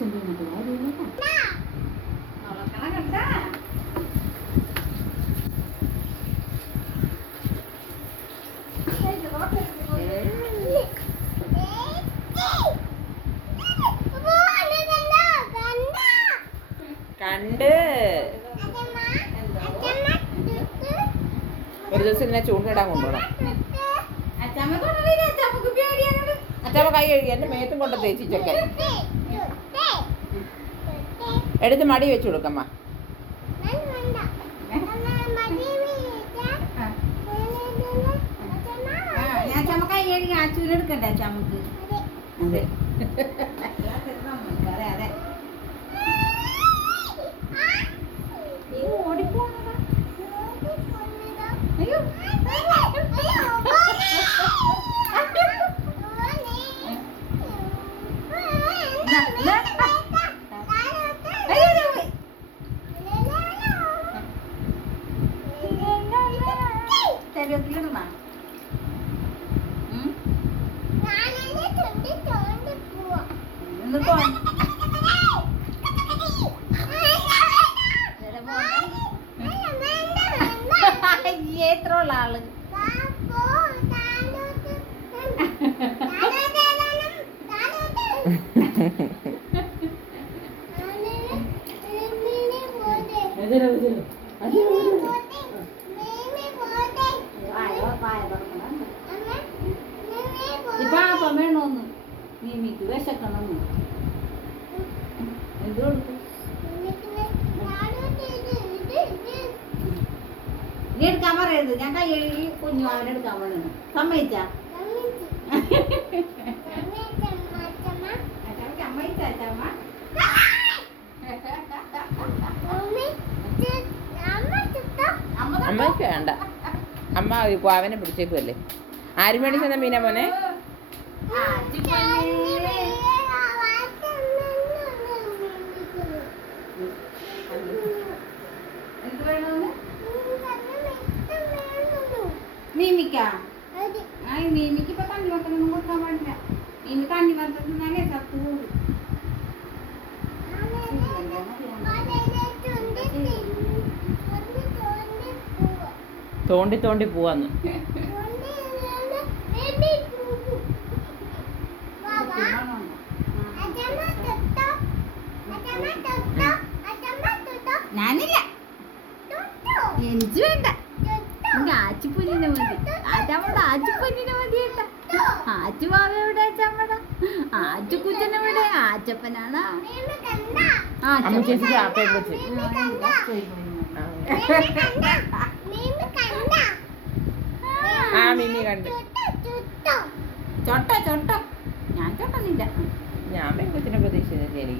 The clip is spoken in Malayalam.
കണ്ട് ഒരു ദിവസം ഇങ്ങനെ ചൂണ്ടിടാൻ കൊണ്ടുപോകണം. അച്ഛമ്മ കൈ കഴുകി എൻ്റെ മേത്തും കൊണ്ട് തേച്ചിച്ചൊക്കെ എടുത്ത് മടി വെച്ച് കൊടുക്കമ്മ. കൈ കഴുകി ആ ചൂലെടുക്കണ്ടേ അച്ഛമ്മക്ക്? അതെ അതെ ഓടിപ്പോണതാ. അയ്യോ ശരീരത്തിലിടണ എത്ര ഉള്ള ആള് ഇപ്പം വേണോന്ന് മീമിക്ക് വിശക്കണമെന്ന് എന്ത് കൊടുക്കും? നീ എടുക്കാൻ പറയരുത്. ഞാൻ കൈ കഴുകി കുഞ്ഞു അവനെടുക്കാൻ പറയണം. സമ്മതിച്ചാ? അമ്മയ്ക്ക് വേണ്ട. അമ്മ പാവനെ പിടിച്ചേക്കുമല്ലേ. ആര് മേടിച്ചെന്ന മീന മോനെ? മീമിക്കാ? മീമിക്ക് ഇപ്പൊ കണ്ണിമത്തൊന്നും കൊടുക്കാൻ പാടില്ല. മീമി കണ്ണിമത്തന്നാലേ ചത്തു പോകും. തോണ്ടി തോണ്ടി പോവാന്ന്. ഞാനില്ല, എനിക്ക് വേണ്ട. എനിക്ക് ആച്ചിപ്പൊന്നിനെ മതി. അച്ചമ്മയുടെ ആച്ചിപ്പൊന്നിനെ മതി കേട്ട. ആച്ചുമാവ എവിടെ? അച്ചമ്മട ആച്ചുക്കുച്ചനെവിടെ? ആച്ചപ്പനാണ്. മിമി കണ്ട് ചൊട്ട ചൊട്ട. ഞാൻ ചൊട്ടുന്നില്ല. ഞാൻ പെൺകൊച്ചിനെ പ്രതീക്ഷിച്ചില്ല. എനിക്ക്